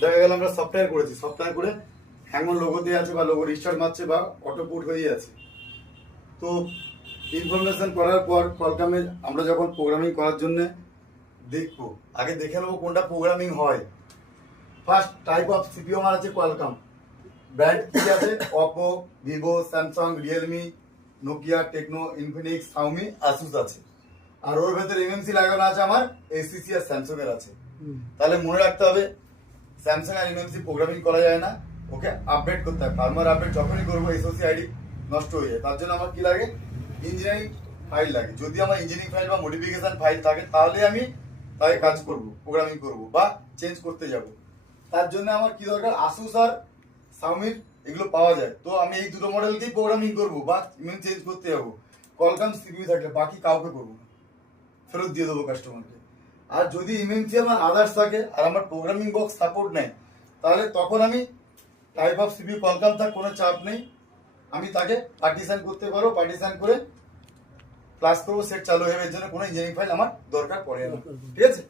দেখা গেল আমরা সফটওয়্যার করেছি, সফটওয়্যার করে হ্যাঙ্গন লোগো দিয়ে আছে বা লোগো রিস্টার্ট মারছে বা অটো পুট হয়ে আছে। তো ইনফরমেশন করার পর কলকামে আমরা যখন প্রোগ্রামিং করার জন্য দেখবো, আগে দেখে নেবো কোনটা প্রোগ্রামিং হয়। ফার্স্ট টাইপ অফ সিপিইউ আমার আছে কোয়ালকম। ব্র্যান্ড কি আছে? Oppo, Vivo, Samsung, Realme, Nokia, Tecno, Infinix, Xiaomi, Asus আছে। আর ওর ভেতরে এমএমসি লাগানো আছে আমার এসিসি আর স্যামসাং এর আছে। তাহলে মনে রাখতে হবে স্যামসাং আর এমএমসি প্রোগ্রামিং করা যায় না, ওকে আপডেট করতে হয়। ফার্মার আপডেট যখনই করবো এসওসি আইডি নষ্ট হয়ে যায়। তার জন্য আমার কি লাগে? ইঞ্জিনিয়ারিং ফাইল লাগে। যদি আমার ইঞ্জিনিয়ারিং ফাইল বা মডিফিকেশন ফাইল থাকে তাহলে আমি তাকে কাজ করব, প্রোগ্রামিং করব বা চেঞ্জ করতে যাব। তার জন্য আমার কি দরকার? আসুস আর শাওমির এগুলো পাওয়া যায়। তো আমি এই দুটো মডেলকেই প্রোগ্রামিং করব বা ইমেল চেঞ্জ করতে যাবো। কলকাম সিপিইউ থাকলে বাকি কাউকে করবো না, ফেরত দিয়ে দেবো কাস্টমারকে। আর যদি এমএমসি আমার আদার্স থাকে আর আমার প্রোগ্রামিং বক্স সাপোর্ট নেই, তাহলে তখন আমি টাইপ অফ সিপিইউ কলকাম থাক, কোনো চাপ নেই, আমি তাকে পার্টিশন করতে পারবো। পার্টিশন করে ক্লাস করবো, সেট চালু হয়ে যাবে। এর জন্য কোনো ইঞ্জিনিয়ারিং ফাইল আমার দরকার পড়ে না। ঠিক আছে?